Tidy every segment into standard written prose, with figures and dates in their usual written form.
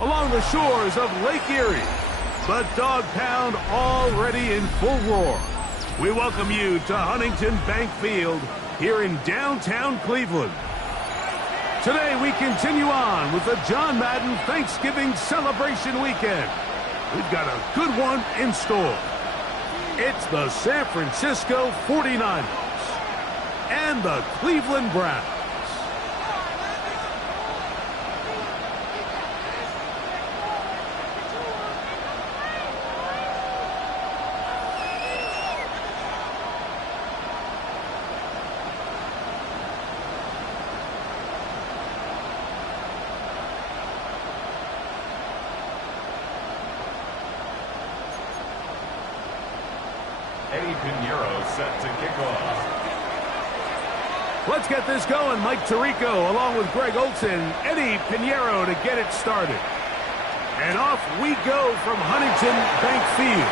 Along the shores of Lake Erie, the Dog Pound already in full roar. We welcome you to Huntington Bank Field here in downtown Cleveland. Today we continue on with the John Madden Thanksgiving celebration weekend. We've got a good one in store. It's the San Francisco 49ers and the Cleveland Browns. Set to kick off. Let's get this going. Mike Tirico along with Greg Olson, Eddie Pinheiro to get it started. And off we go from Huntington Bank Field.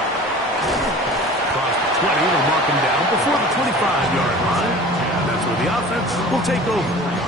Across the 20, they'll mark him down before the 25-yard line. And that's where the offense will take over.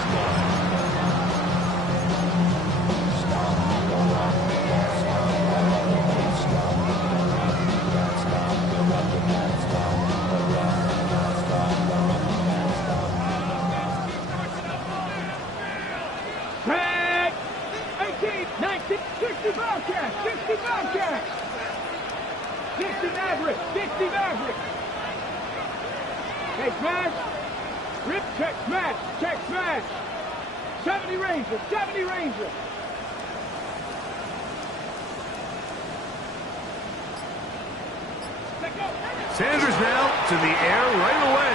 Hey, smash. Rip, check, smash. Check, smash. 70 Ranger. 70 Ranger. Sanders now to the air right away.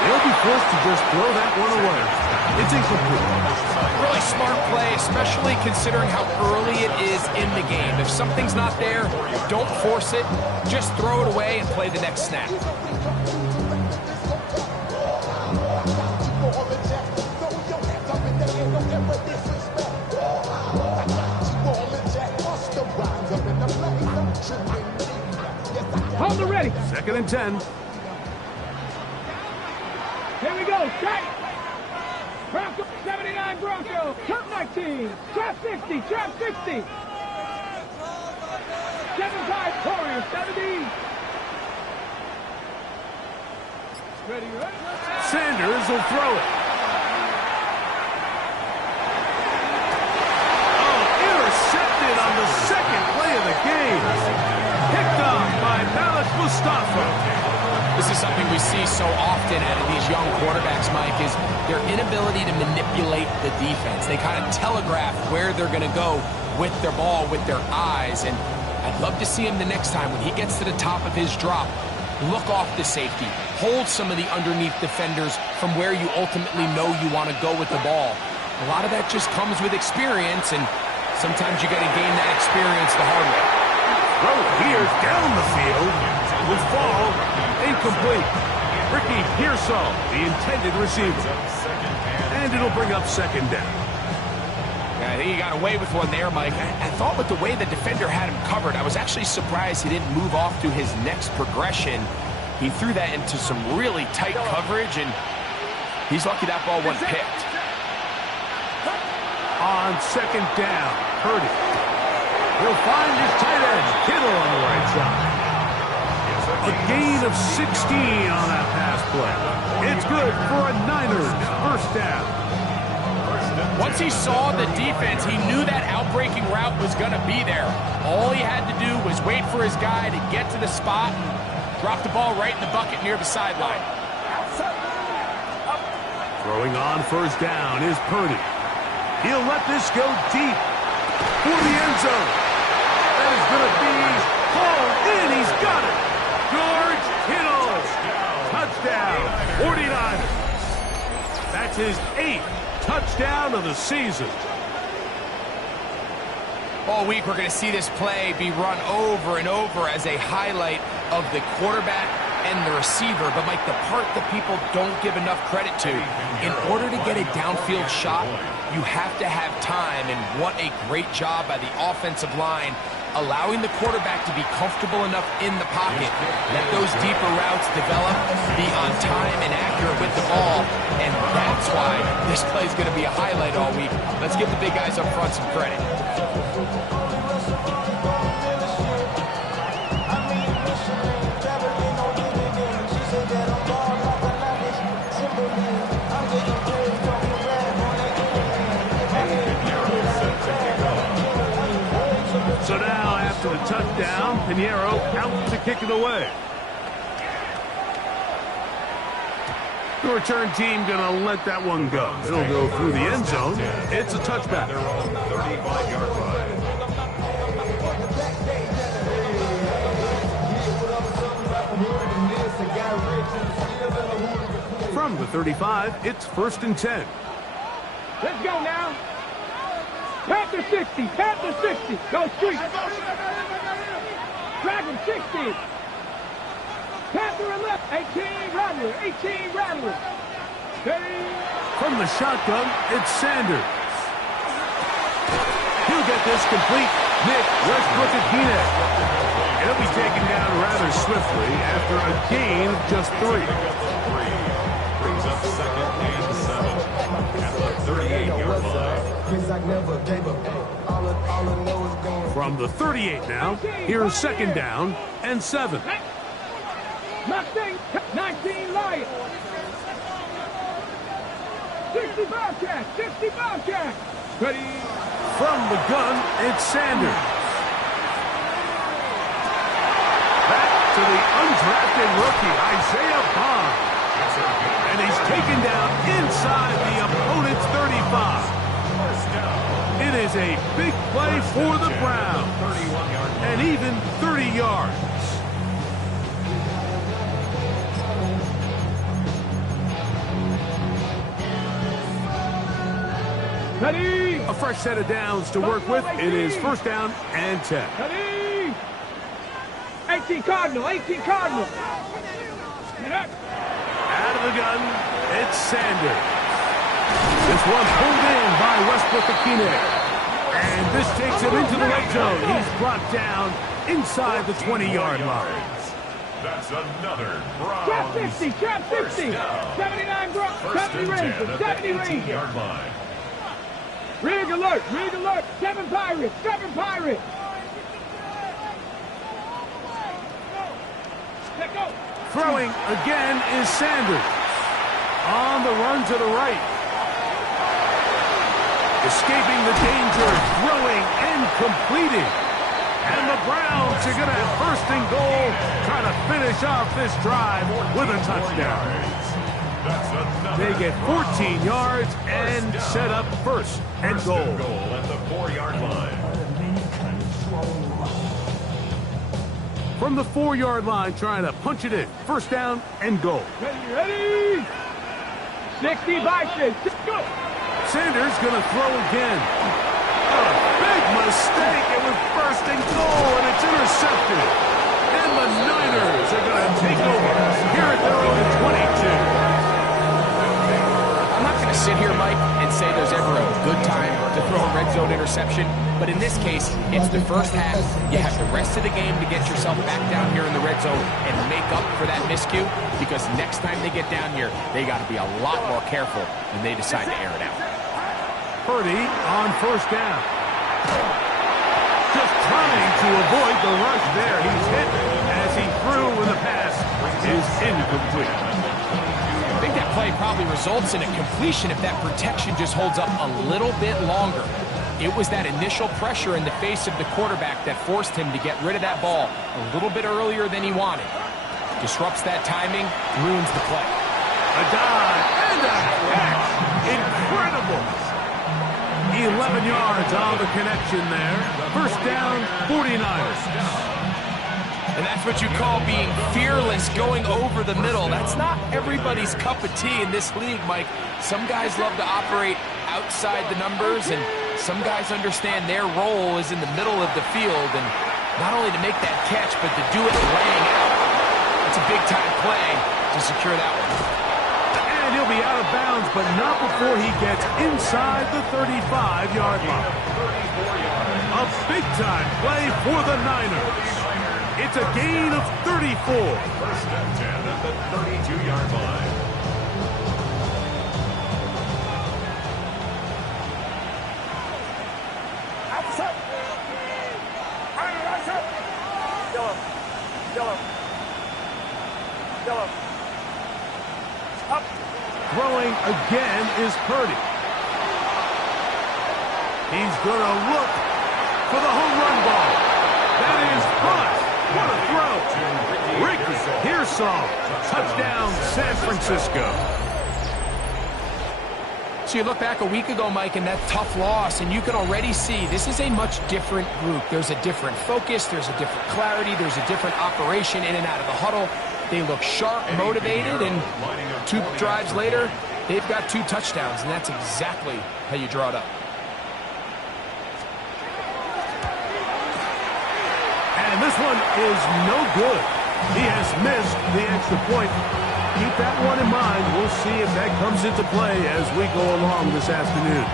They'll be forced to just throw that one away. It's incomplete. Really smart play, especially considering how early it is in the game. If something's not there, don't force it. Just throw it away and play the next snap. Hold the ready. 2nd and 10. Here we go. Strike. Bronco 79 Bronco. Turn 19. Trap 60. Trap 60. 75 Warrior 70. Ready, ready. Sanders will throw it. Oh, intercepted on the second play of the game. Picked off by Malik Mustafa. This is something we see so often out of these young quarterbacks, Mike, is their inability to manipulate the defense. They kind of telegraph where they're going to go with their ball, with their eyes. And I'd love to see him the next time when he gets to the top of his drop. Look off the safety. Hold some of the underneath defenders from where you ultimately know you want to go with the ball. A lot of that just comes with experience, and sometimes you got to gain that experience the hard way. Throw here down the field will fall incomplete. Ricky Pearsall, the intended receiver. And it'll bring up 2nd down. Yeah, I think he got away with one there, Mike. I thought with the way the defender had him covered, I was actually surprised he didn't move off to his next progression. He threw that into some really tight coverage, and he's lucky that ball wasn't picked. On 2nd down, Purdy. He'll find his tight end, Kittle, on the right side. A gain of 16 on that pass play. It's good for a Niners 1st down. Once he saw the defense, he knew that outbreaking route was going to be there. All he had to do was wait for his guy to get to the spot and drop the ball right in the bucket near the sideline. Throwing on 1st down is Purdy. He'll let this go deep for the end zone. That is going to be hauled in. He's got it. George Kittle. Touchdown, 49ers. That's his 8th touchdown of the season. All week, we're going to see this play be run over and over as a highlight of the quarterback and the receiver. But, Mike, the part that people don't give enough credit to, in order to get a downfield shot, you have to have time. And what a great job by the offensive line, allowing the quarterback to be comfortable enough in the pocket, let those deeper routes develop, be on time and accurate with the ball. And that's why this play is going to be a highlight all week. Let's give the big guys up front some credit. So now, after the touchdown, Pinheiro out to kick it away. The return team going to let that one go. It'll go through the end zone. It's a touchback. From the 35, it's 1st and 10. Let's go now. Panther 60, Panther 60. Go street. Dragon 60. Panther 11, 18 Rattler, 18 Rattler. From the shotgun, it's Sanders. He'll get this complete. Nick Westbrook-Akine. He'll be taken down rather swiftly after a gain of just 3. Brings up 2nd and 7 at the 38-yard line. From the 38 now, here's 2nd down and 7. 19 Lions. 60 Bobcats, 60 Bobcats. Ready. From the gun, it's Sanders. Back to the undrafted rookie, Isaiah Bond. And he's taken down inside the opponent's 35. It is a big play for the Browns. And even 30 yards. Ready. A fresh set of downs to work with. It is 1st down and 10. Ready. 18 Cardinal, 18 Cardinal. Out of the gun, it's Sanders. This one pulled in by Westbrook-Akine. And this takes him into the red zone. He's brought down inside the 20-yard line. That's another Browns. Trap 60, trap 60. 79 Browns, 70 Rangers, 70 Rangers. 18-yard line. Rig alert, 7 Pirates, 7 Pirates. Let go. Throwing again is Sanders. On the run to the right. Escaping the danger, throwing and completing. And the Browns are going to have 1st and goal, trying to finish off this drive with a touchdown. They get 14 yards and set up 1st and goal. At the 4-yard line. From the 4-yard line, trying to punch it in. 1st down and goal. Ready. 60 Bison, go. Sanders going to throw again. A big mistake. It was 1st and goal, and it's intercepted. And the Niners are going to take over here at their own 22. I'm not going to sit here, Mike, and say there's ever a good time to throw a red zone interception, but in this case, it's the 1st half. You have the rest of the game to get yourself back down here in the red zone and make up for that miscue, because next time they get down here, they got to be a lot more careful when they decide to air it out. Purdy on 1st down. Just trying to avoid the rush there. He's hit as he threw when the pass is incomplete. I think that play probably results in a completion if that protection just holds up a little bit longer. It was that initial pressure in the face of the quarterback that forced him to get rid of that ball a little bit earlier than he wanted. Disrupts that timing, ruins the play. A dive and a catch. Incredible. 11 yards on the connection there. 1st down, 49ers. And that's what you call being fearless, going over the middle. That's not everybody's cup of tea in this league, Mike. Some guys love to operate outside the numbers, and some guys understand their role is in the middle of the field, and not only to make that catch, but to do it laying out. It's a big-time play to secure that one. And he'll be out of bounds, but not before he gets inside the 35-yard line. A big-time play for the Niners. It's a gain of 34. First and 10 at the 32-yard line. Throwing again is Purdy. He's going to look for the home run ball. That is Hunt. What a throw. Ricky Pearsall. Touchdown, San Francisco. So you look back a week ago, Mike, and that tough loss, and you can already see this is a much different group. There's a different focus. There's a different clarity. There's a different operation in and out of the huddle. They look sharp, motivated, and 2 drives later, they've got 2 touchdowns, and that's exactly how you draw it up. And this one is no good. He has missed the extra point. Keep that one in mind. We'll see if that comes into play as we go along this afternoon.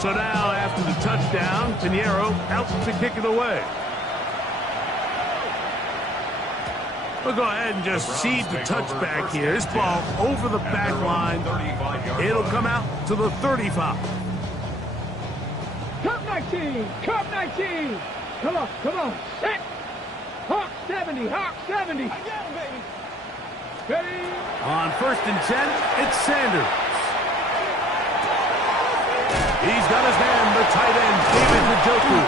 So now, after the touchdown, Pinheiro out to kick it away. We'll go ahead and just seed the touchback here. This ball over the back line. It'll come out to the 35. Cup 19! Cup 19! Come on, come on. Set! Hawk 70, Hawk 70. Ready? On 1st and 10, it's Sanders. He's got his man, the tight end, David Njoku.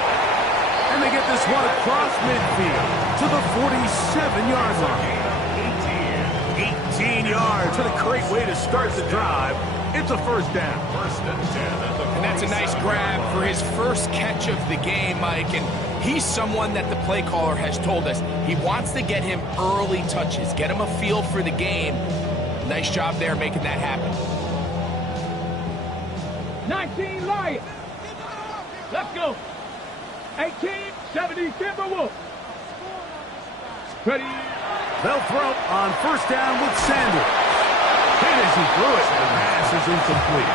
And they get this one across midfield to the 47-yard line. 18 yards. What a great way to start the drive. It's a first down. And that's a nice grab for his first catch of the game, Mike. And he's someone that the play caller has told us he wants to get him early touches, get him a feel for the game. Nice job there making that happen. 19 Lions. Let's go. 18, 70 Timberwolves. Ready? They'll throw on 1st down with Sanders. Hit as he threw it. The pass is incomplete.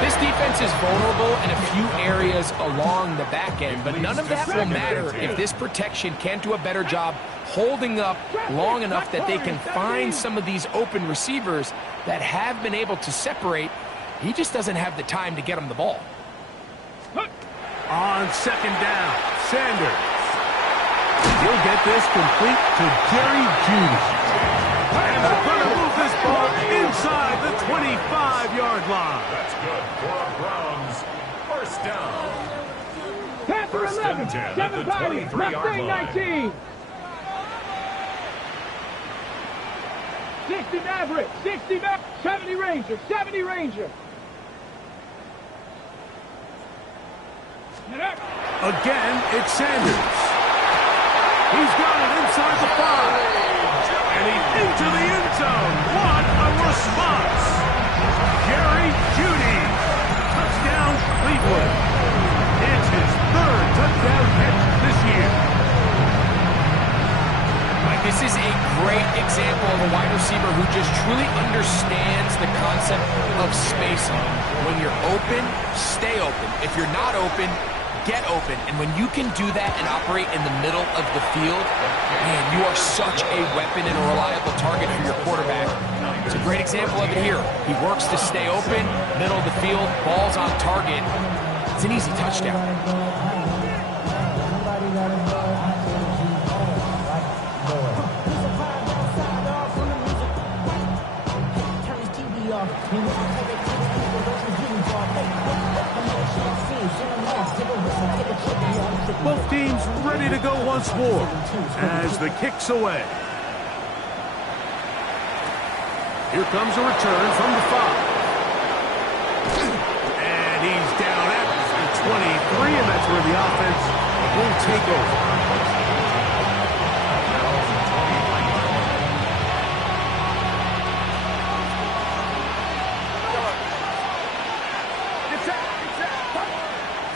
This defense is vulnerable in a few areas along the back end, but none of that will matter if this protection can't do a better job holding up long enough that they can find some of these open receivers that have been able to separate. He just doesn't have the time to get him the ball. On 2nd down, Sanders. He'll get this complete to Jerry Judy. And they're going to move this ball inside the 25-yard line. That's good for the Browns. First down. Panther 11, 7 bodies, Mustang 19. 60 Maverick, 60 Maverick, 70 Ranger, 70 Ranger. Again, it's Sanders. He's got it inside the 5. And he's into the end zone. What a response. Jerry Judy. Touchdown, Cleveland. It's his 3rd touchdown catch this year. Mike, this is a great example of a wide receiver who just truly understands the concept of spacing. When you're open, stay open. If you're not open, get open. And when you can do that and operate in the middle of the field, man, you are such a weapon and a reliable target for your quarterback. It's a great example of it here. He works to stay open, middle of the field, ball's on target. It's an easy touchdown. Both teams ready to go once more as the kick's away. Here comes a return from the 5. And he's down at the and that's where the offense will take over.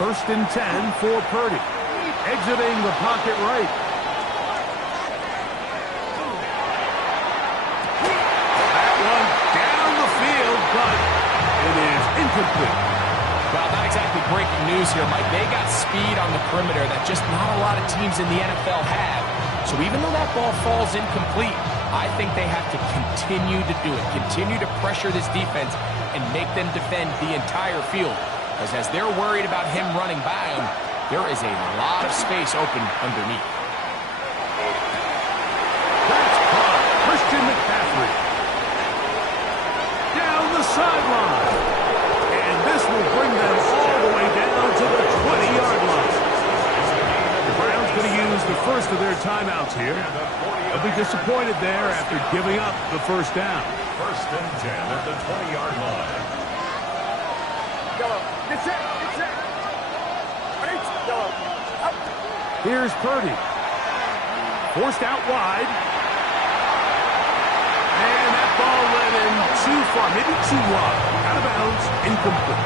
First and 10 for Purdy. Exiting the pocket right. That one down the field, but it is incomplete. Well, not exactly breaking news here, Mike. They got speed on the perimeter that just not a lot of teams in the NFL have. So even though that ball falls incomplete, I think they have to continue to do it. Continue to pressure this defense and make them defend the entire field. Because as they're worried about him running by them, there is a lot of space open underneath. That's caught. Christian McCaffrey. Down the sideline. And this will bring them all the way down to the 20-yard line. The Browns going to use the first of their timeouts here. They'll be disappointed there after giving up the first down. First and 10 at the 20-yard line. Here's Purdy. Forced out wide. And that ball led him too far, maybe too wide. Out of bounds, incomplete.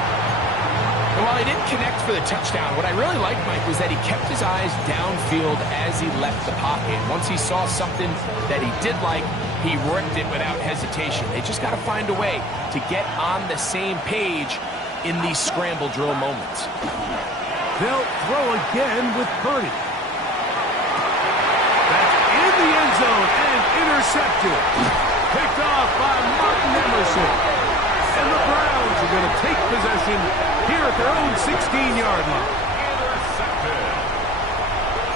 And while he didn't connect for the touchdown, what I really liked, Mike, was that he kept his eyes downfield as he left the pocket. Once he saw something that he did like, he ripped it without hesitation. They just got to find a way to get on the same page in these scramble drill moments. They'll throw again with Purdy. That's in the end zone and intercepted. Picked off by Martin Emerson. And the Browns are going to take possession here at their own 16-yard line. Intercepted.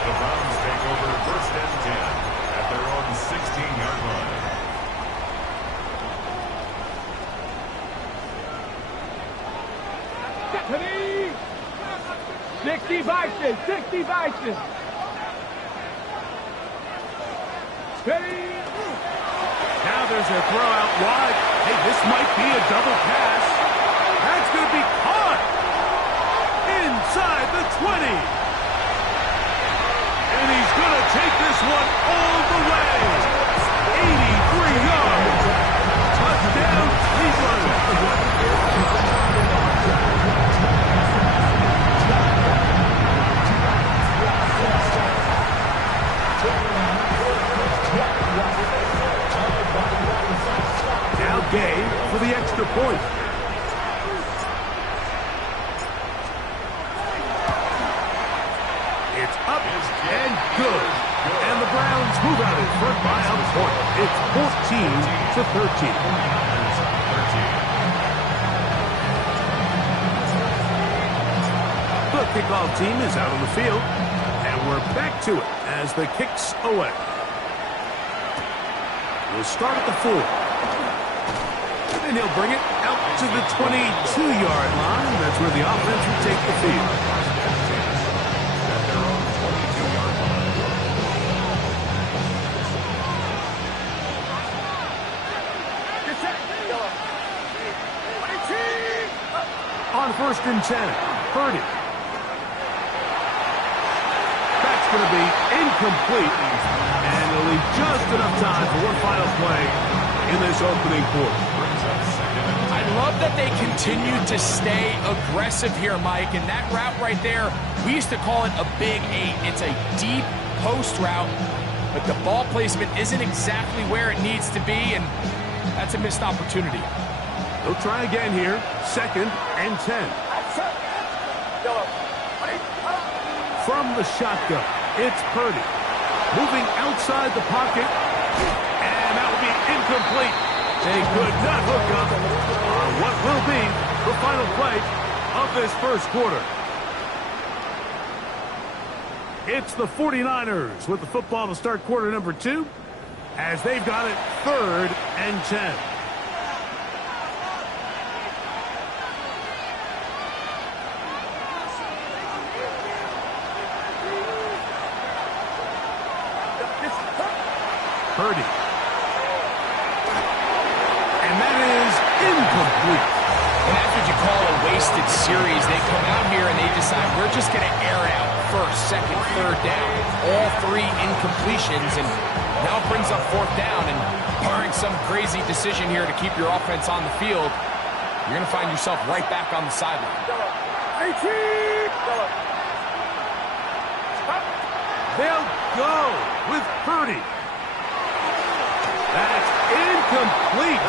The Browns take over first and 10 at their own 16-yard line. Stephanie! 60 Bison! 60 Bison! Steady! Now there's a throw out wide. Hey, this might be a double pass. That's going to be caught inside the 20. And he's going to take this one all the way. 83 yards. Touchdown, Cleveland. Now Gay for the extra point. It's up and good. And the Browns move out in front by a point. It's 14-13. The kickoff team is out on the field. And we're back to it as the kick's away. We'll start at the 4. And he'll bring it out to the 22-yard line. That's where the offense will take the field. On first and 10, Purdy. That's going to be incomplete. And it'll leave just enough time for one final play in this opening quarter. I love that they continue to stay aggressive here, Mike. And that route right there, we used to call it a big 8. It's a deep post route, but the ball placement isn't exactly where it needs to be, and that's a missed opportunity. They'll try again here. Second and 10. From the shotgun, it's Purdy. Moving outside the pocket. And that will be incomplete. They could not hook up on what will be the final play of this first quarter. It's the 49ers with the football to start quarter number 2 as they've got it third and 10. Purdy. And that is incomplete. And that's what you call a wasted series. They come out here and they decide we're just going to air it out first, second, third down. All 3 incompletions, and now it brings up 4th down. And barring some crazy decision here to keep your offense on the field, you're going to find yourself right back on the sideline. They'll go with Purdy. That's incomplete.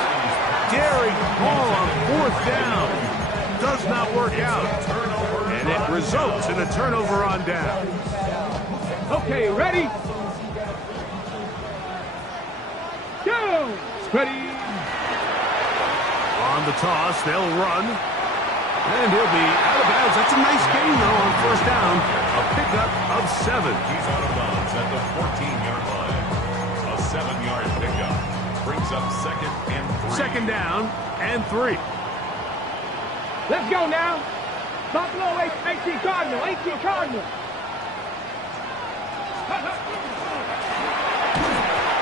Daring ball on 4th down. Does not work out. And it results in a turnover on down. Okay, ready? Go! Ready? On the toss, they'll run. And he'll be out of bounds. That's a nice gain, though, on 1st down. A pickup of 7. He's out of bounds at the 14-yard line. A 7-yard pickup brings up 2nd and 3. 2nd down and 3. Let's go now. Buffalo 18 Cardinal, 18 Cardinal.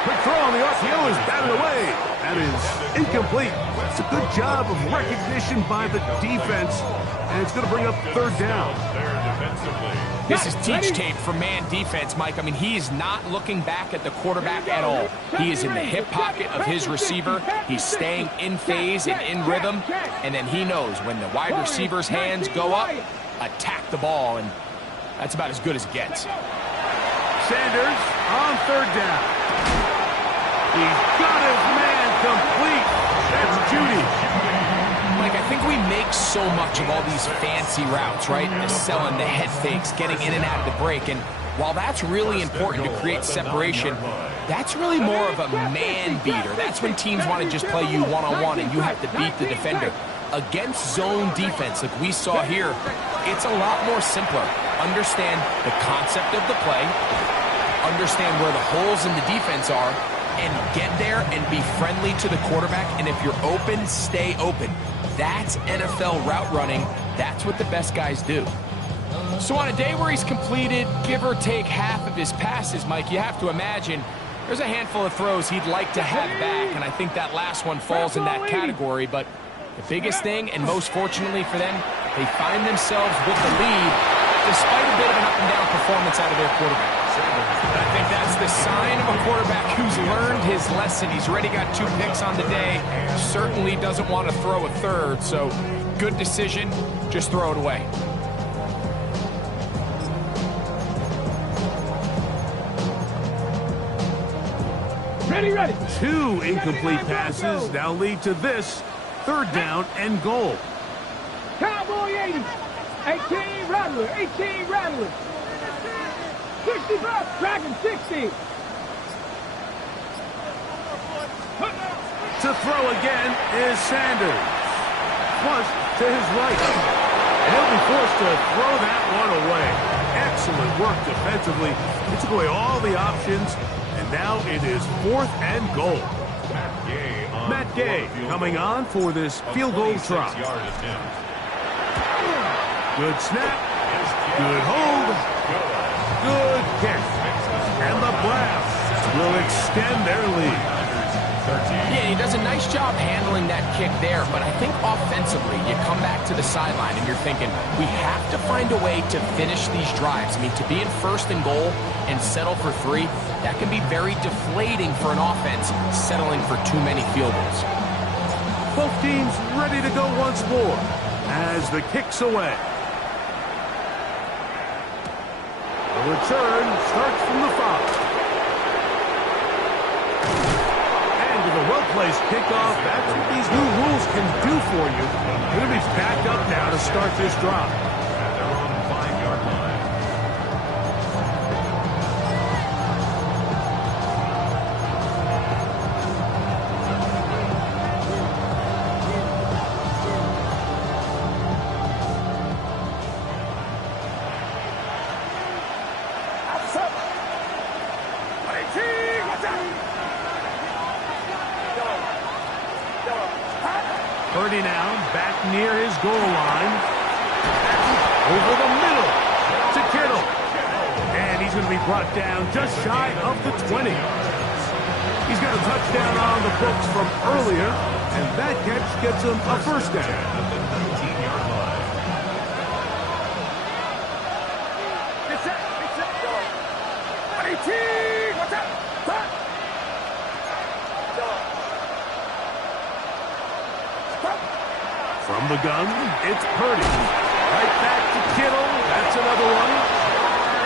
Quick throw on the RPO is batted away. That is incomplete. It's a good job of recognition by the defense, and it's going to bring up 3rd down. This is teach tape for man defense, Mike. I mean, he is not looking back at the quarterback at all. He is in the hip pocket of his receiver. He's staying in phase and in rhythm, and then he knows when the wide receiver's hands go up, attack the ball, and that's about as good as it gets. Sanders on 3rd down. He's got his man complete. That's Judy. Mike, I think we make so much of all these fancy routes, right? The selling, the head fakes, getting in and out of the break. And while that's really important to create separation, that's really more of a man beater. That's when teams want to just play you one-on-one and you have to beat the defender. Against zone defense like we saw here, it's a lot more simpler. Understand the concept of the play, understand where the holes in the defense are, and get there and be friendly to the quarterback. And if you're open, stay open. That's NFL route running. That's what the best guys do. So on a day where he's completed, give or take half of his passes, Mike, you have to imagine there's a handful of throws he'd like to have back, and I think that last one falls in that category. But the biggest thing, and most fortunately for them, they find themselves with the lead despite a bit of an up-and-down performance out of their quarterback. I think that's the sign of a quarterback who's learned his lesson. He's already got 2 picks on the day. Certainly doesn't want to throw a 3rd, so good decision. Just throw it away. Ready, ready. 2 incomplete passes now lead to this 3rd down and goal. Cowboy 80. 18 Rattler, 18 Rattler. 65, Dragon 60. To throw again is Sanders. Flushed to his right. And he'll be forced to throw that one away. Excellent work defensively. He took away all the options, and now it is 4th and goal. Matt Gay coming on for this field goal try. Good snap. Good hold. Good kick. And the Browns will extend their lead. Yeah, he does a nice job handling that kick there, but I think offensively, you come back to the sideline and you're thinking, we have to find a way to finish these drives. I mean, to be in 1st and goal and settle for 3, that can be very deflating for an offense, settling for too many field goals. Both teams ready to go once more as the kick's away. The return starts from the 5. A well-placed kickoff. That's what these new rules can do for you. They're going to be backed up now to start this drive. At their own 5-yard line. Purdy now back near his goal line. Over the middle to Kittle. And he's going to be brought down just shy of the 20. He's got a touchdown on the books from earlier, and that catch gets him a 1st down. From the gun, it's Purdy. Right back to Kittle. That's another one.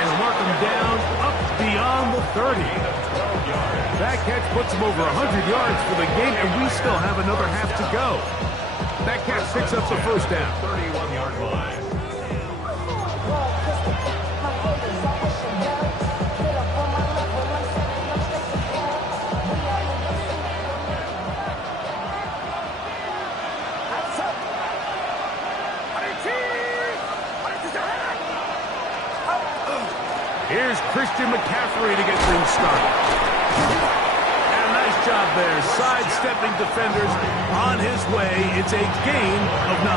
And mark him down up beyond the 30. That catch puts him over 100 yards for the game, and we still have another half to go. That catch picks up the first down. 31-yard line. Here's Christian McCaffrey to get things started. And a nice job there, sidestepping defenders on his way. It's a gain of 9.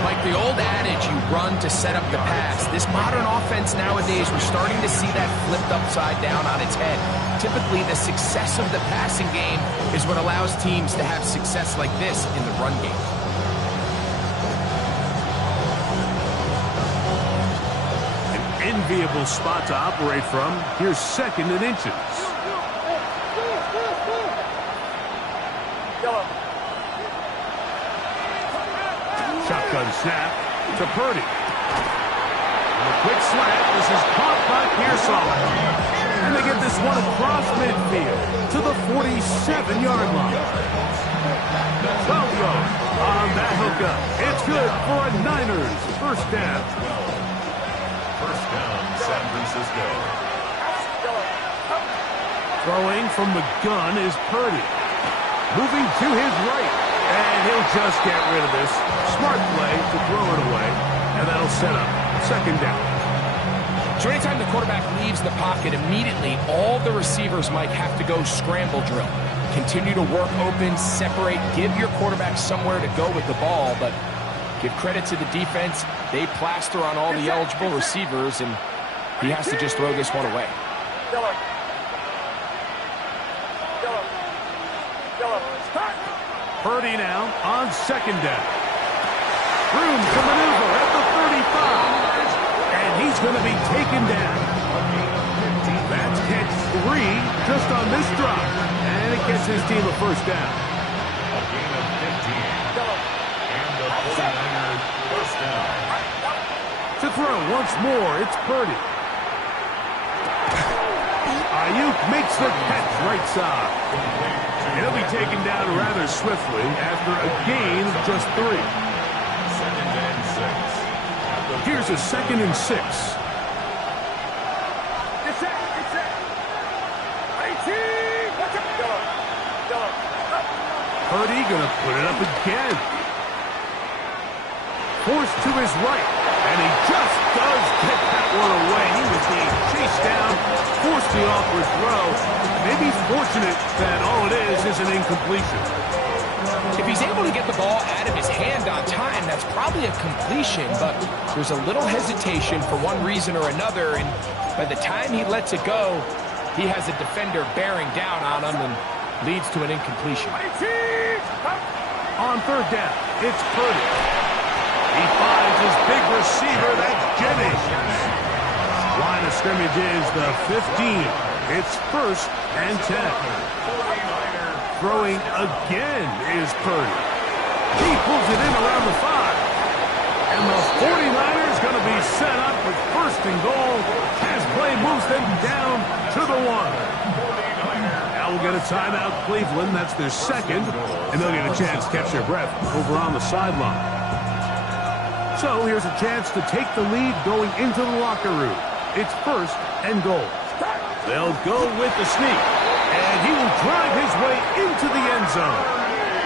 Like the old adage, you run to set up the pass. This modern offense nowadays, we're starting to see that flipped upside down on its head. Typically, the success of the passing game is what allows teams to have success like this in the run game. Enviable spot to operate from. Here's 2nd and inches. Shotgun snap to Purdy. And a quick slant. This is caught by Pearsall. And they get this one across midfield to the 47-yard line. 12 yards on that hookup. It's good for a Niners first down. First down, San Francisco. Throwing from the gun is Purdy. Moving to his right. And he'll just get rid of this. Smart play to throw it away. And that'll set up 2nd down. So anytime the quarterback leaves the pocket, immediately all the receivers might have to go scramble drill. Continue to work open, separate, give your quarterback somewhere to go with the ball, but give credit to the defense. They plaster on all the eligible receivers, and he has to just throw this one away. Purdy now on 2nd down. Room to maneuver at the 35. And he's going to be taken down. That's catch 3 just on this drop. And it gets his team a first down. A gain of 15. And the 49ers first down. To throw once more, it's Purdy. Ayuk makes the catch right side. He'll be taken down rather swiftly after a gain of just 3. 2nd and 6. Here's a 2nd and 6. Purdy gonna put it up again. Forced to his right. And he just does get that one away. He was being chased down, forced the awkward throw. Maybe he's fortunate that all it is an incompletion. If he's able to get the ball out of his hand on time, that's probably a completion, but there's a little hesitation for one reason or another, and by the time he lets it go, he has a defender bearing down on him and leads to an incompletion. On 3rd down, it's Purdy. He finds his big receiver, that's Jennings. Line of scrimmage is the 15. It's 1st and 10. Throwing again is Purdy. He pulls it in around the 5. And the 49ers going to be set up with 1st and goal as play moves them down to the 1. Now we'll get a timeout, Cleveland. That's their 2nd. And they'll get a chance to catch their breath over on the sideline. So here's a chance to take the lead going into the locker room. It's 1st and goal. They'll go with the sneak. And he will drive his way into the end zone.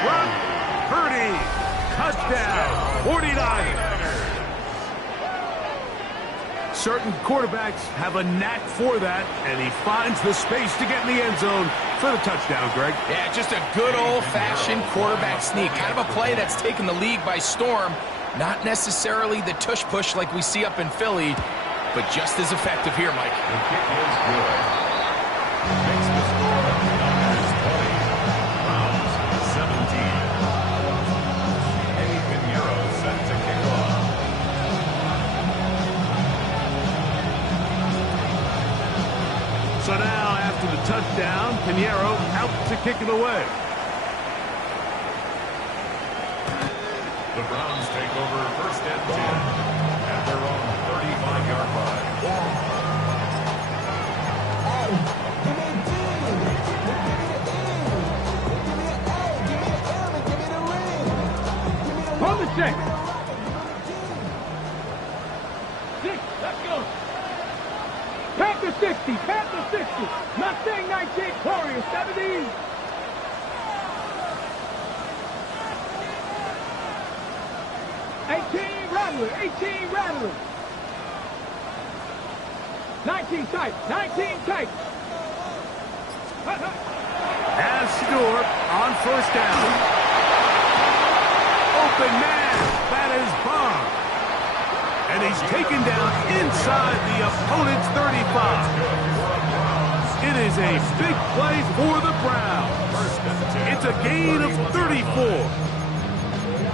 Brock Purdy, touchdown, 49ers. Certain quarterbacks have a knack for that, and he finds the space to get in the end zone for the touchdown, Greg. Yeah, just a good old-fashioned quarterback sneak. Kind of a play that's taken the league by storm. Not necessarily the tush-push like we see up in Philly, but just as effective here, Mike. The kick is good. Makes the score Niners 20, Browns 17. Eddie Pinheiro set to kick off. So now, after the touchdown, Pinheiro out to kick it away. The Browns take over first and 10 at their own 35-yard line. On the check. 6, let's go. Panther 60, Panther 60. Mustang 19, Warrior 70. Rattler, 18 Rattler. 19 tight, 19 tight. Has Stewart on first down. Open man, that is bomb. And he's taken down inside the opponent's 35. It is a big play for the Browns. It's a gain of 34.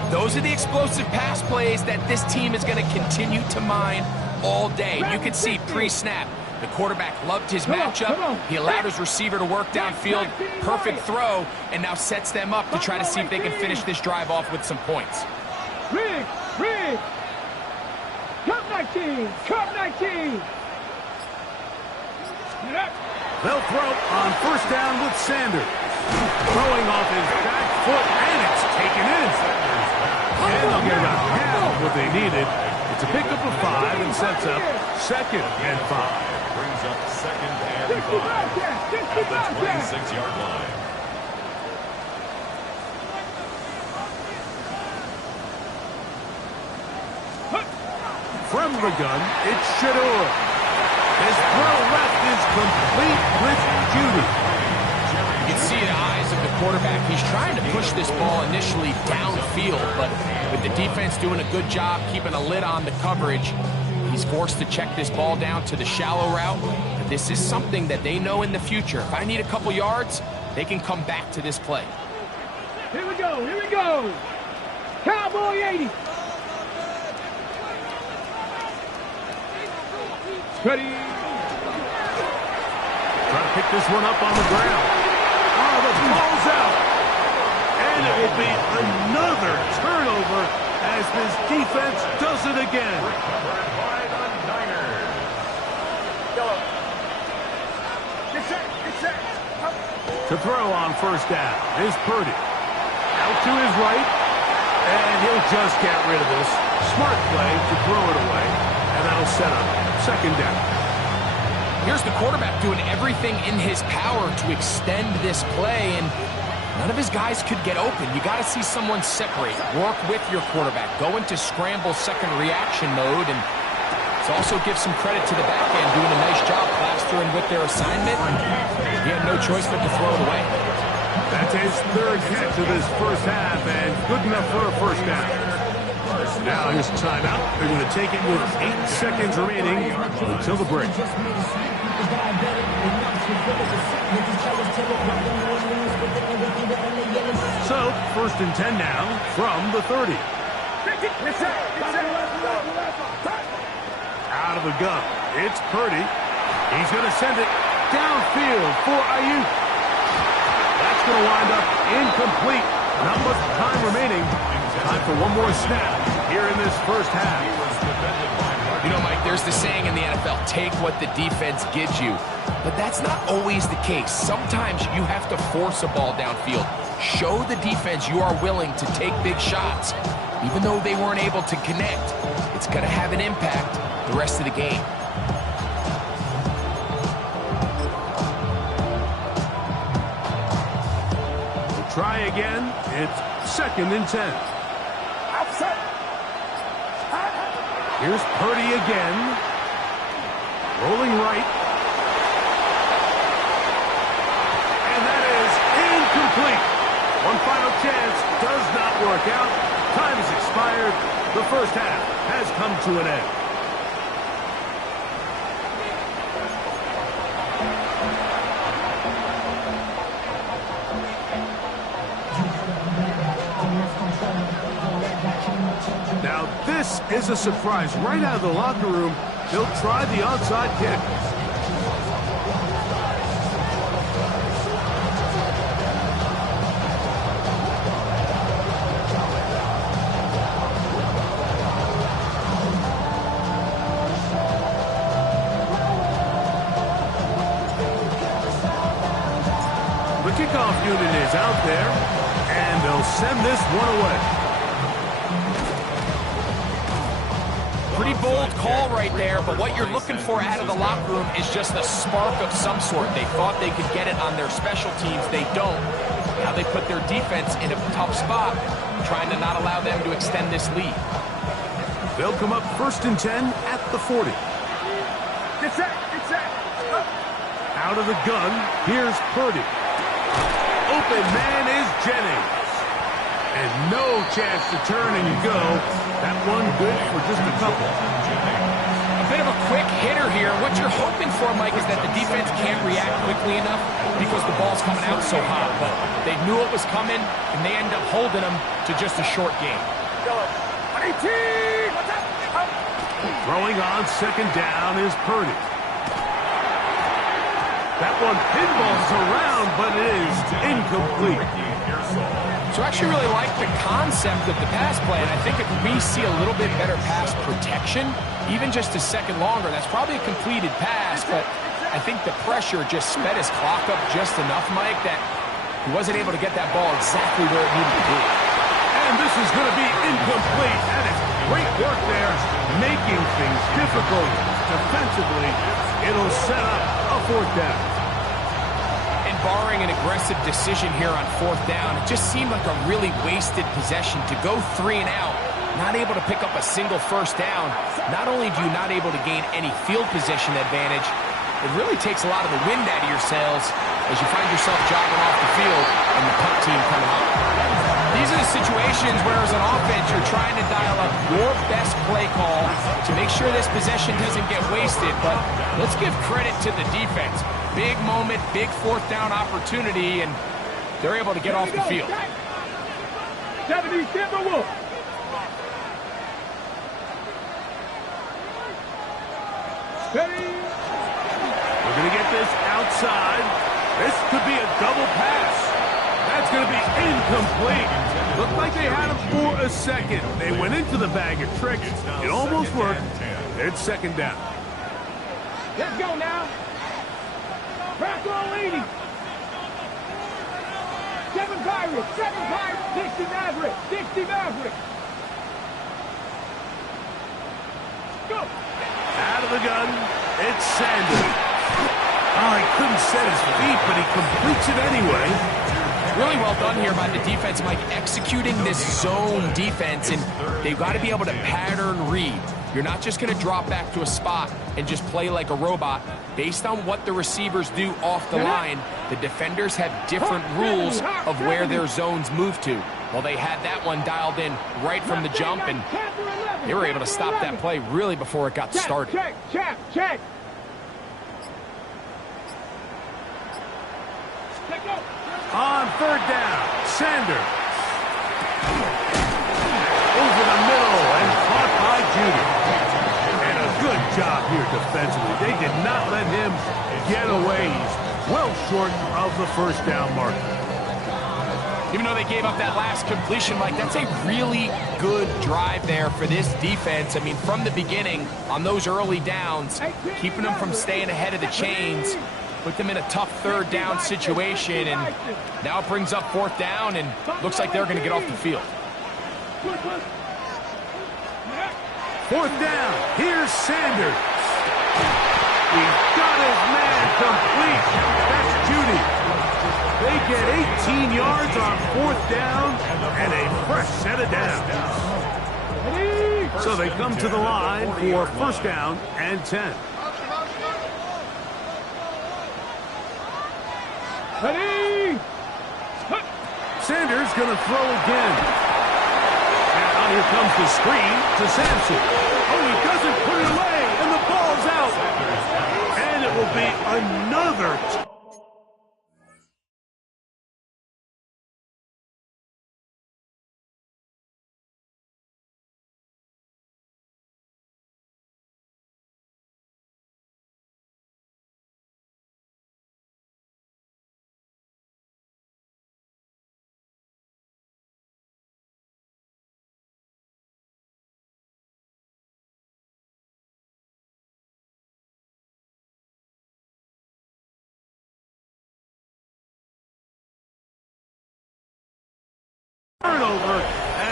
Those are the explosive pass plays that this team is going to continue to mine all day. You can see pre-snap, the quarterback loved his matchup. He allowed his receiver to work downfield, perfect throw, and now sets them up to try to see if they can finish this drive off with some points. Rig. Cup 19, Cup 19. They'll throw on first down with Sanders. Throwing off his back foot, and it's taken in. And they'll get about half of what they needed. It's a pickup of 5 and sets up second and 5. Brings up second and 5 at the 26-yard line. From the gun, it's Shador. His throw left is complete with Judy. You can see the eyes of the quarterback. He's trying to push this ball initially downfield, but with the defense doing a good job keeping a lid on the coverage, he's forced to check this ball down to the shallow route. But this is something that they know in the future. If I need a couple yards, they can come back to this play. Here we go. Cowboy 80. Ready. Try to pick this one up on the ground. Oh, the ball's out. And it will be another turnover as this defense does it again. Recovered by the Niners. To throw on first down is Purdy. Out to his right, and he'll just get rid of this. Smart play to throw it away, and that'll set up second down. Here's the quarterback doing everything in his power to extend this play, and none of his guys could get open. You got to see someone separate, work with your quarterback, go into scramble second reaction mode, and also give some credit to the back end doing a nice job plastering with their assignment. He had no choice but to throw it away. That's his third catch of this first half, and good enough for a first down. Now here's a timeout. They're going to take it with 8 seconds remaining until the break. So, first and 10 now from the 30. Out of the gun, it's Purdy. He's going to send it downfield for Ayuk. That's going to wind up incomplete. Not much time remaining. Time for one more snap here in this first half. You know, Mike, there's the saying in the NFL, take what the defense gives you. But that's not always the case. Sometimes you have to force a ball downfield. Show the defense you are willing to take big shots. Even though they weren't able to connect, it's going to have an impact the rest of the game. We'll try again. It's second and 10. Here's Purdy again. Rolling right. And that is incomplete. One final chance does not work out. Time has expired. The first half has come to an end. Now this is a surprise. Right out of the locker room, they'll try the onside kick. kickoff unit is out there, and they'll send this one away. Pretty bold call right there, but what you're looking for out of the locker room is just a spark of some sort. They thought they could get it on their special teams. They don't. Now they put their defense in a tough spot, trying to not allow them to extend this lead. They'll come up 1st and 10 at the 40. Get set, get set. Out of the gun, here's Purdy. Open man is Jennings. And no chance to turn and go. That one good for just a couple. A bit of a quick hitter here. What you're hoping for, Mike, is that the defense can't react quickly enough because the ball's coming out so hot. But they knew it was coming, and they end up holding them to just a short game. 18! Throwing on 2nd down is Purdy. That one pinballs around, but it is incomplete. So I actually really like the concept of the pass play, and I think if we see a little bit better pass protection, even just a second longer, that's probably a completed pass, but I think the pressure just sped his clock up just enough, Mike, that he wasn't able to get that ball exactly where it needed to be. And this is going to be incomplete, and it's great work there, making things difficult defensively. It'll set up a 4th down. And barring an aggressive decision here on 4th down, it just seemed like a really wasted possession to go 3 and out, not able to pick up a single 1st down. Not only do you not able to gain any field position advantage, it really takes a lot of the wind out of your sails as you find yourself jogging off the field and the punt team coming up. These are the situations where, as an offense, you're trying to dial up your best play call to make sure this possession doesn't get wasted. But let's give credit to the defense. Big moment, big 4th down opportunity, and they're able to get off the field. 70, Timberwolf. Ready? We're going to get this outside. This could be a double pass. That's going to be incomplete. Looked like they had him for a second. They went into the bag of tricks. It almost worked. It's 2nd down. Let's go now. Bronco leading. 7 Pirates, 60 Mavericks, 60 Mavericks. Go. Out of the gun, it's Sanders. Oh, he couldn't set his feet, but he completes it anyway. Really well done here by the defense, Mike, executing this zone defense, and they've got to be able to pattern read. You're not just going to drop back to a spot and just play like a robot. Based on what the receivers do off the line, the defenders have different rules of where their zones move to. Well, they had that one dialed in right from the jump, and they were able to stop that play really before it got started. Check. On 3rd down, Sanders. Over the middle and caught by Judy. And a good job here defensively. They did not let him get away. He's well short of the 1st down marker. Even though they gave up that last completion, Mike, that's a really good drive there for this defense. I mean, from the beginning, on those early downs, keeping them from staying ahead of the chains, put them in a tough 3rd down situation, and now it brings up 4th down, and looks like they're going to get off the field. 4th down, here's Sanders. He's got his man complete. That's Judy. They get 18 yards on 4th down and a fresh set of downs. So they come to the line for 1st down and 10. Ready? Sanders going to throw again. Now here comes the screen to Sampson. Oh, he doesn't put it away, and the ball's out. And it will be another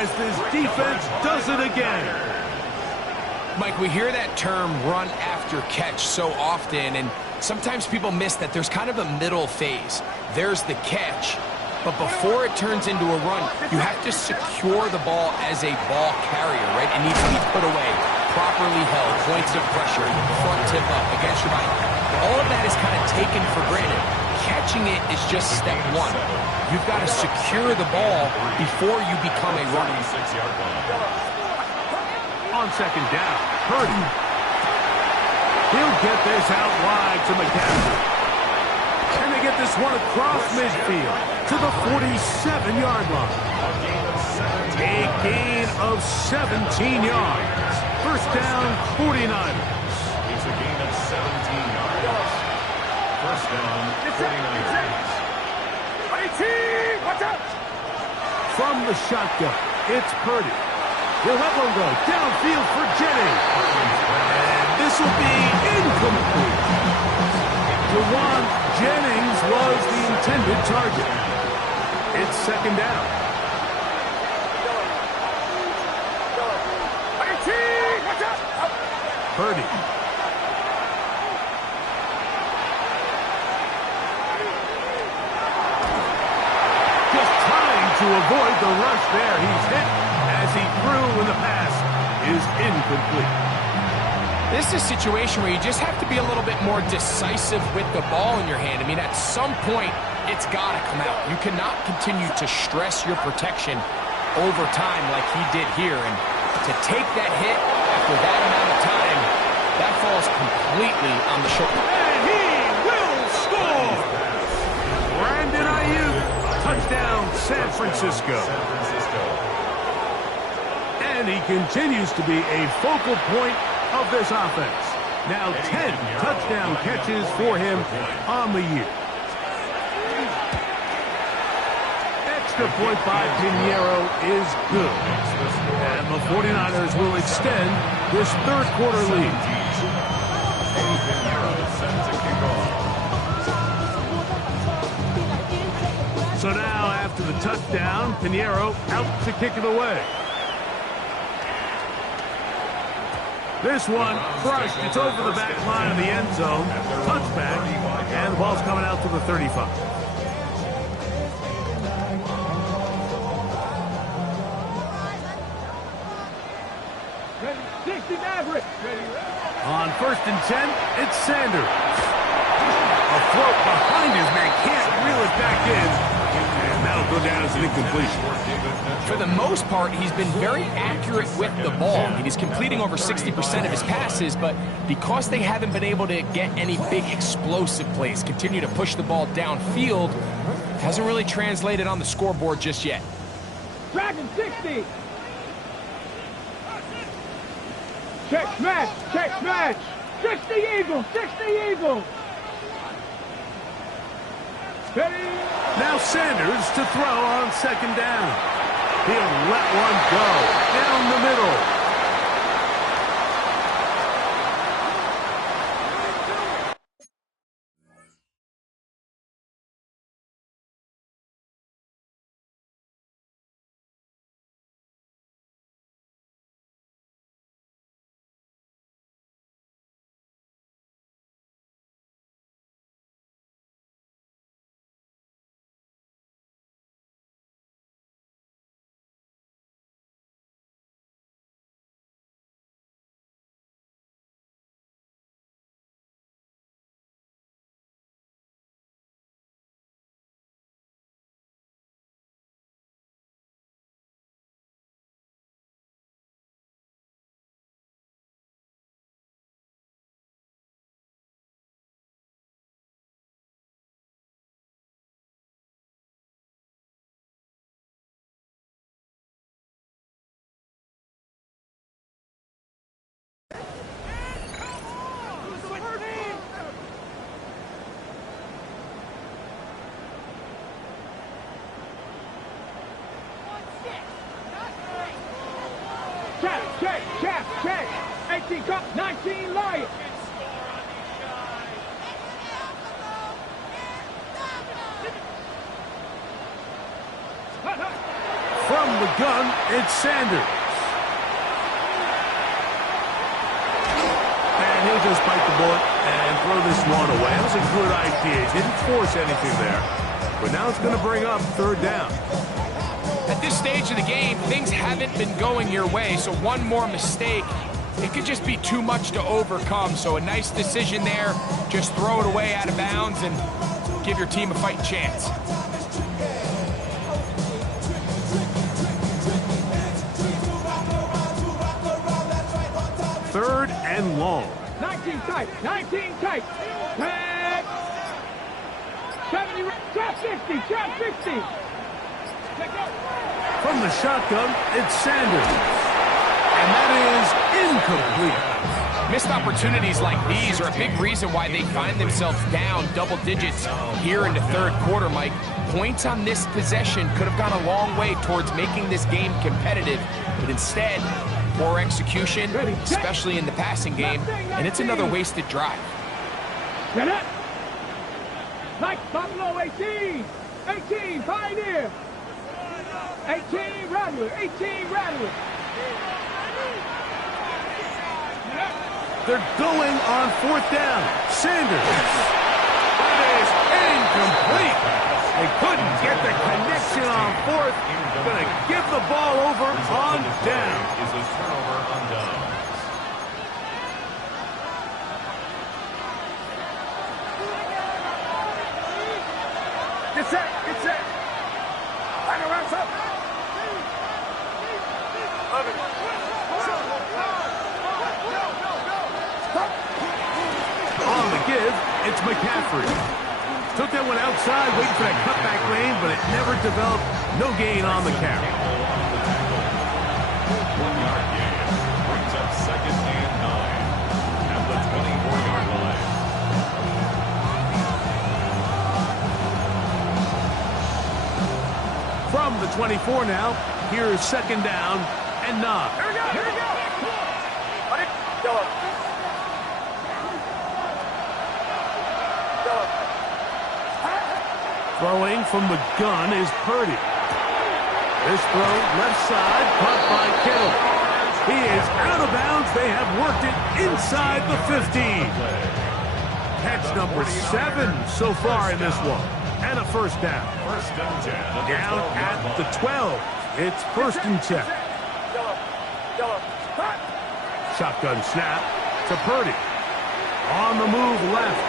as this defense does it again. Mike, we hear that term run after catch so often, and sometimes people miss that there's kind of a middle phase. There's the catch, but before it turns into a run, you have to secure the ball as a ball carrier, right? It needs to be put away, properly held, points of pressure, front tip up against your body. All of that is kind of taken for granted. Catching it is just step one. You've got to secure the ball before you become a runner. On second down, Purdy. He'll get this out wide to McCaffrey. And they get this one across midfield to the 47-yard line. A gain of 17 yards. First down, 49ers. It's a gain of 17 yards. First down, 49ers. Watch out! From the shotgun, it's Purdy. He'll let one go downfield for Jennings. And this will be incomplete. Jawan Jennings was the intended target. It's second down. Purdy. Just trying to avoid the rush there. He's hit as he threw when the pass is incomplete. This is a situation where you just have to be a little bit more decisive with the ball in your hand. I mean, at some point, it's got to come out. You cannot continue to stress your protection over time like he did here. And to take that hit after that amount of time, that falls completely on the shoulder. And he will score! Brandon Ayuk, touchdown San Francisco. And he continues to be a focal point of this offense. Now 10 touchdown catches for him on the year. Extra point by Pinheiro is good. And the 49ers will extend this third quarter lead. So now after the touchdown, Pinheiro out to kick it away. This one crushed. It's over the back line of the end zone. Touchback. And the ball's coming out to the 35. On first and 10, it's Sanders. A float behind his man. Can't reel it back in. And that'll go down as an incompletion. For the most part, he's been very accurate with the ball. I mean, he's completing over 60% of his passes, but because they haven't been able to get any big explosive plays, continue to push the ball downfield, hasn't really translated on the scoreboard just yet. Dragon 60. Check smash. 60 Eagles. Now Sanders to throw on second down. He'll let one go down the middle. Check. 18 Cup, 19 Lions. From the gun, it's Sanders. And he'll just bite the bullet and throw this one away. That was a good idea. He didn't force anything there. But now it's going to bring up third down. At this stage of the game, things haven't been going your way, so one more mistake, it could just be too much to overcome. So a nice decision there. Just throw it away out of bounds and give your team a fighting chance. Third and long. 19 tight. 19 tight. Back. 70. Trap 60. Trap 60. From the shotgun, it's Sanders. And that is incomplete. Missed opportunities like these are a big reason why they find themselves down double digits here in the third quarter, Mike. Points on this possession could have gone a long way towards making this game competitive, but instead, poor execution, especially in the passing game, and it's another wasted drive. Get it. Like Buffalo 18. 18, Pioneer. 18, Rattler. 18, Rattler. They're going on fourth down. Sanders. That is incomplete. They couldn't get the connection on fourth. Going to give the ball over on down. Is a turnover on downs. Get set. Get set. Back around, up. On the give, it's McCaffrey. Took that one outside, waiting for that cutback lane, but it never developed. No gain on the carry. 1 yard gain. Brings up second and 9 at the 24-yard line. From the 24 now, here's second down and 9. Here we go. Here we go. Throwing from the gun is Purdy. This throw, left side, caught by Kittle. He is out of bounds. They have worked it inside the 15. Catch number 7 so far in this one. And a first down. First and 10. Down at the 12. It's first and 10. Shotgun snap to Purdy. On the move left.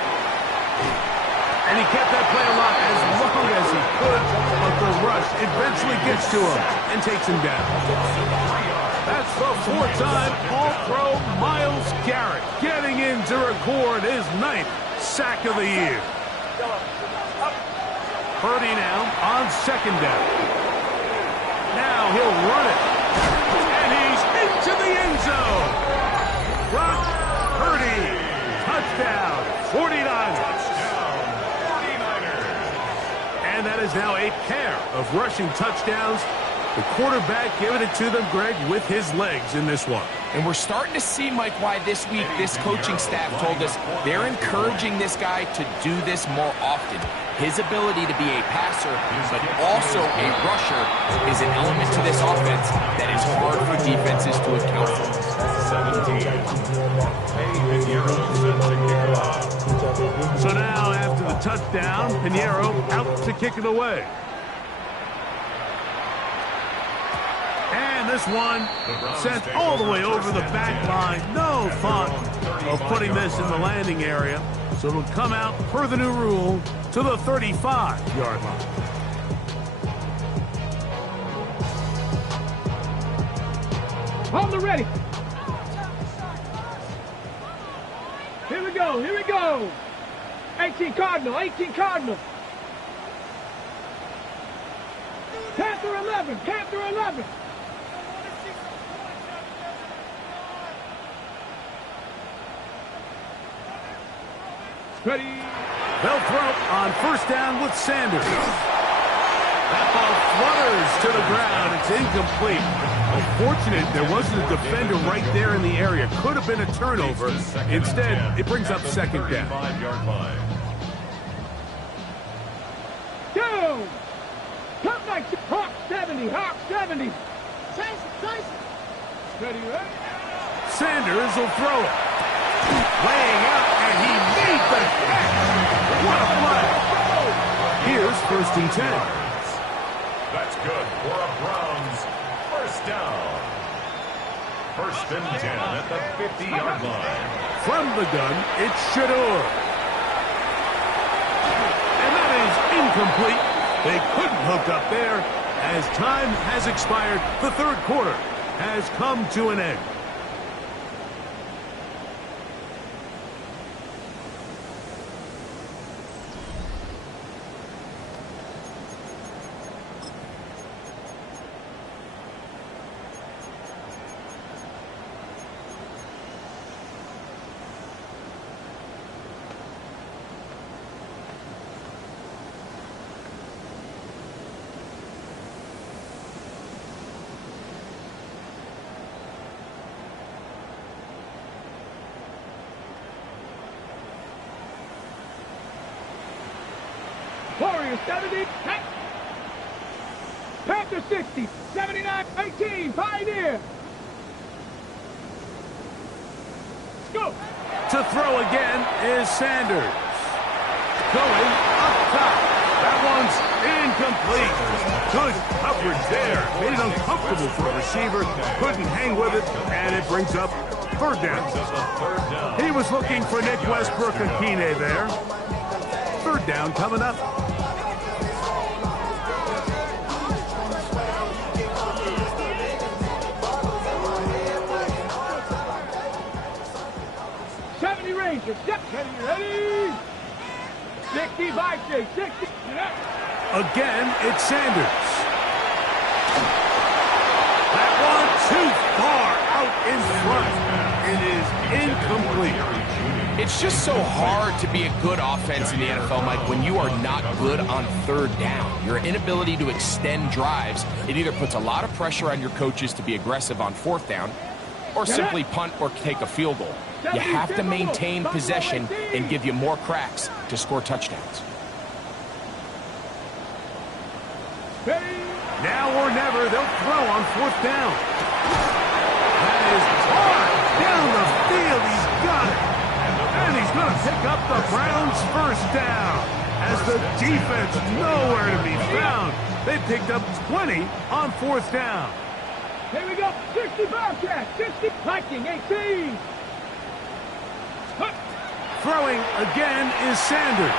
And he kept that play alive as long as he could, but the rush eventually gets to him and takes him down. That's the 4-time All-Pro Myles Garrett getting in to record his 9th sack of the year. Purdy now on second down. Now he'll run it. And he's into the end zone. Brock Purdy. Touchdown. 49ers. And that is now a pair of rushing touchdowns. The quarterback giving it to them, Greg, with his legs in this one. And we're starting to see, Mike, why this week this coaching staff told us they're encouraging this guy to do this more often. His ability to be a passer, but also a rusher, is an element to this offense that is hard for defenses to account for. 17. So now, after the touchdown, Pinheiro out to kick it away. And this one sent all the way over the back line. No thought of putting this in the landing area. So it'll come out, per the new rule, to the 35-yard line. On the ready. Here we go. Here we go. 18 Cardinal. 18 Cardinal. Panther 11. Panther 11. Ready. They'll throw on first down with Sanders. That ball flutters to the ground. It's incomplete. Unfortunate there wasn't a defender right there in the area. Could have been a turnover. Instead, it brings up second down. 5-yard line. Go. Come. Top 19. Hawk 70. Hawk 70. Ready, ready? Sanders will throw it. Laying out, and he made the catch. What a play. Here's 1st and 10. That's good for a Browns first down. 1st and 10 at the 50-yard line. From the gun, it's Shador. And that is incomplete. They couldn't hook up there. As time has expired, the 3rd quarter has come to an end. Warriors 70. Panther 60. 79. 18. Pioneer. Let's go. To throw again is Sanders. Going up top. That one's incomplete. Good coverage there. Made it uncomfortable for a receiver. Couldn't hang with it, and it brings up 3rd down. He was looking for Nick Westbrook-Akine there. 3rd down coming up. Rangers, step, ready, 60 by 60. Again, it's Sanders. That one too far out in front. It is incomplete. It's just so hard to be a good offense in the NFL, Mike, when you are not good on 3rd down. Your inability to extend drives, it either puts a lot of pressure on your coaches to be aggressive on 4th down, or simply punt or take a field goal. You have to maintain possession and give you more cracks to score touchdowns. Now or never, they'll throw on 4th down. That is hard down the field. He's got it. And he's going to pick up the Browns' 1st down. As the defense nowhere to be found. They picked up 20 on 4th down. Here we go. 60 Bobcats. 60 Viking 18. Throwing again is Sanders.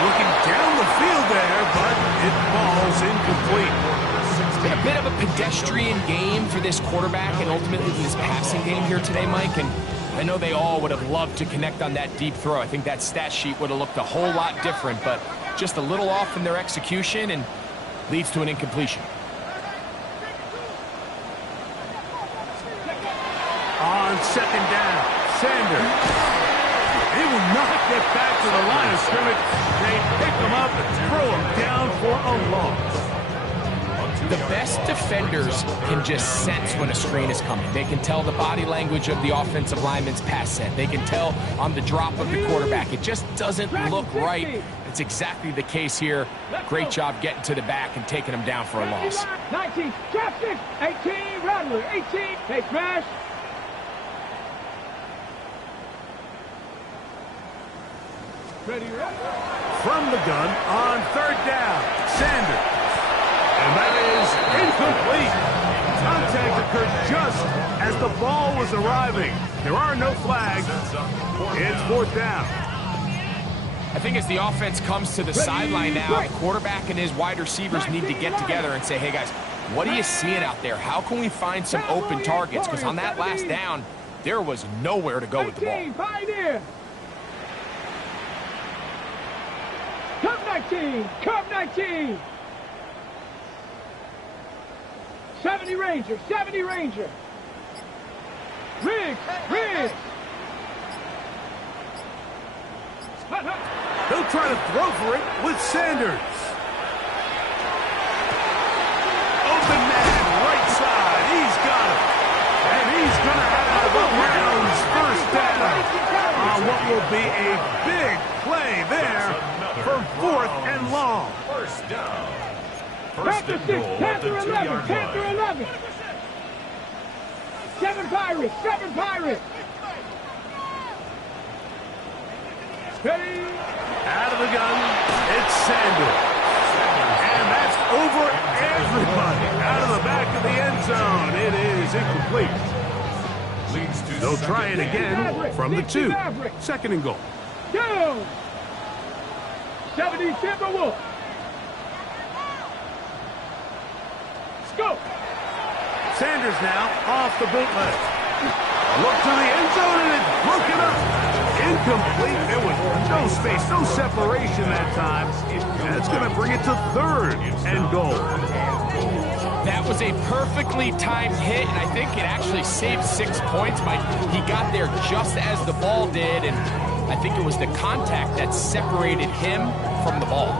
Looking down the field there, but it falls incomplete. It's been a bit of a pedestrian game for this quarterback and ultimately this passing game here today, Mike. And I know they all would have loved to connect on that deep throw. I think that stat sheet would have looked a whole lot different, but just a little off in their execution and leads to an incompletion. On 2nd down, Sanders. He will not get back to the line of scrimmage. They pick him up and throw him down for a loss. The best defenders can just sense when a screen is coming. They can tell the body language of the offensive lineman's pass set. They can tell on the drop of the quarterback. It just doesn't look right. It's exactly the case here. Great job getting to the back and taking him down for a loss. 19, trap 6, 18, Rattler, 18, take smash. Ready, ready. From the gun on 3rd down, Sanders. And that is incomplete. Contact occurred just as the ball was arriving. There are no flags. It's 4th down. I think as the offense comes to the sideline now, the quarterback and his wide receivers need to get together and say, hey, guys, what are you seeing out there? How can we find some open targets? Because on that last down, there was nowhere to go with the ball. Pioneer. Cup 19, Cup 19. 70 Ranger, 70 Ranger. Riggs, Riggs. They'll try to throw for it with Sanders. Open man, right side. He's got it. And he's going to have a Browns 1st down on what will be a big play there for 4th and long. First down. First and Panther 6, goal at the Panther 11, 2-yard Panther line. 11. 7 Pirates, 7 Pirates. Ready? Out of the gun, it's Sanders. And that's over everybody. Out of the back of the end zone. It is incomplete. Leads to They'll try it second again from the 2. Second and goal. Go! 70 Timberwolves. Go! Sanders now off the bootleg. Look to the end zone and it's broken up. Incomplete. There was no space, no separation that time. That's going to bring it to 3rd and goal. That was a perfectly timed hit, and I think it actually saved 6 points. He got there just as the ball did, and I think it was the contact that separated him from the ball.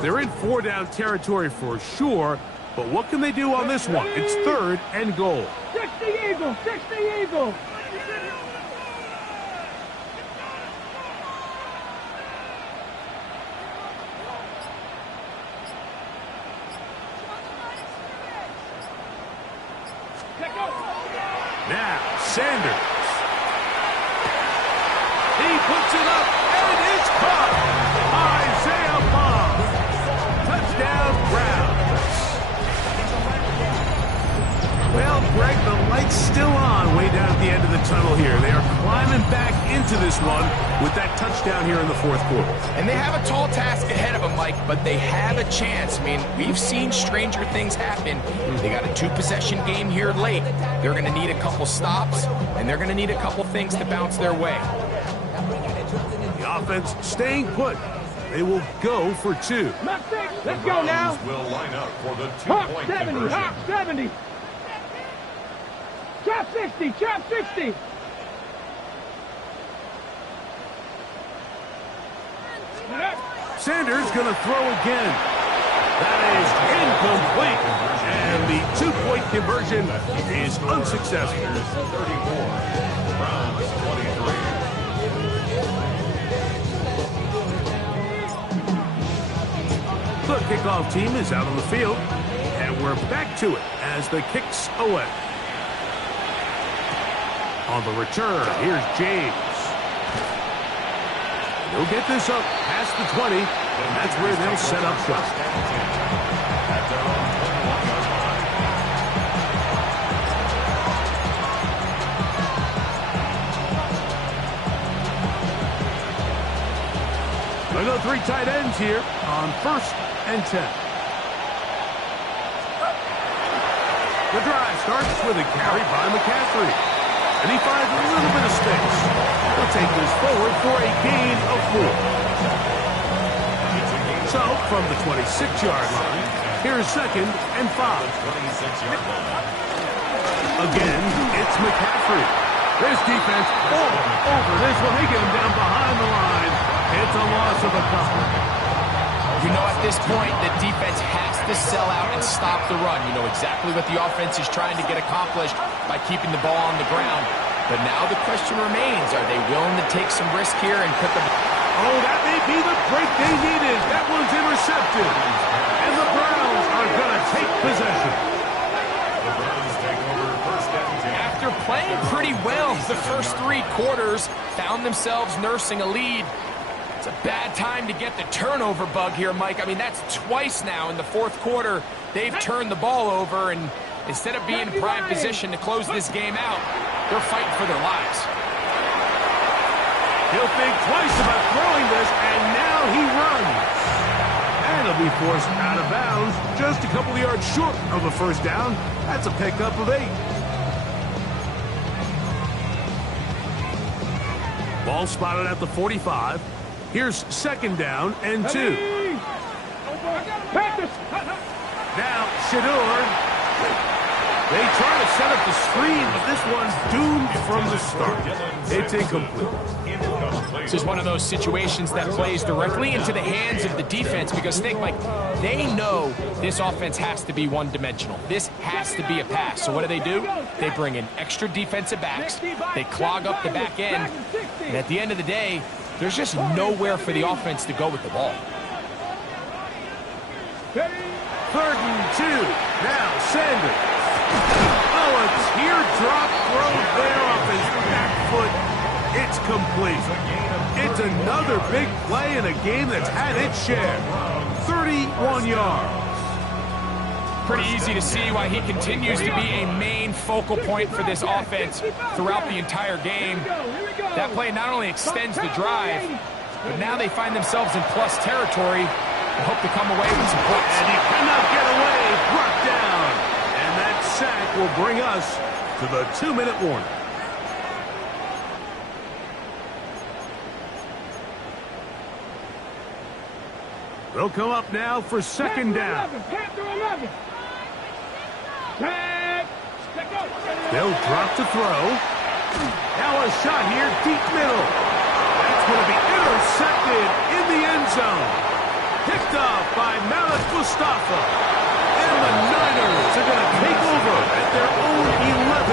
They're in 4-down territory for sure, but what can they do on this one? It's 3rd and goal. 60 Eagles, 60 Eagles. Now, Sanders. He puts it up, and it's caught. Isaiah Bond. Touchdown, Browns. Well, Greg, the light's still on way down at the end of the tunnel here. They are climbing back into this one with that touchdown here in the 4th quarter. And they have a tall task ahead of them, Mike, but they have a chance. I mean, we've seen stranger things happen. They got a 2-possession game here late. They're going to need a couple stops, and they're going to need a couple things to bounce their way. The offense staying put. They will go for 2. Let's go now. Will line up for the Hawk 2-point 70, conversion. Hawk 70. Trap 60, trap 60. Sanders going to throw again. That is incomplete. And the 2-point conversion is unsuccessful. 34. Browns 23. The kickoff team is out on the field, and we're back to it as the kick's away. On the return, here's James. He'll get this up past the 20, and that's where they'll set up shop. At their own 21-yard line. They'll go 3 tight ends here on 1st and 10. The drive starts with a carry by McCaffrey. And he finds a little bit of space. He'll take this forward for a gain of 4. So, from the 26-yard line, here's 2nd and 5. 26-yard line. Again, it's McCaffrey. This defense all over this one. They get him down behind the line. It's a loss of a couple. You know, at this point, the defense has to sell out and stop the run. You know exactly what the offense is trying to get accomplished by keeping the ball on the ground. But now the question remains, are they willing to take some risk here and put the... Oh, that may be the break they needed. That one's intercepted. And the Browns are going to take possession. The Browns take over 1st and 10. After playing pretty well the first 3 quarters, found themselves nursing a lead. It's a bad time to get the turnover bug here, Mike. I mean, that's twice now in the 4th quarter. They've turned the ball over, and instead of being in prime position to close this game out, they're fighting for their lives. He'll think twice about throwing this, and now he runs. And he'll be forced out of bounds, just a couple of yards short of a 1st down. That's a pickup of 8. Ball spotted at the 45. Here's 2nd down and 2. Now, Shador. They try to set up the screen, but this one's doomed from the start. It's incomplete. This is one of those situations that plays directly into the hands of the defense because think, Mike, they know this offense has to be one-dimensional. This has to be a pass. So what do? They bring in extra defensive backs. They clog up the back end. And at the end of the day, there's just nowhere for the offense to go with the ball. 3rd and 2. Now Sanders. Oh, a teardrop throw there off his back foot. It's complete. It's another big play in a game that's had its share. 31 yards. Pretty easy to see why he continues to be a main focal point for this offense throughout the entire game. That play not only extends the drive, but now they find themselves in plus territory and hope to come away with some points. And he cannot get away. Brought down. And that sack will bring us to the 2-minute warning. They'll come up now for 2nd down. They'll drop to throw. Now a shot here, deep middle. That's going to be intercepted in the end zone. Picked off by Malik Mustafa. And the Niners are going to take over at their own 11.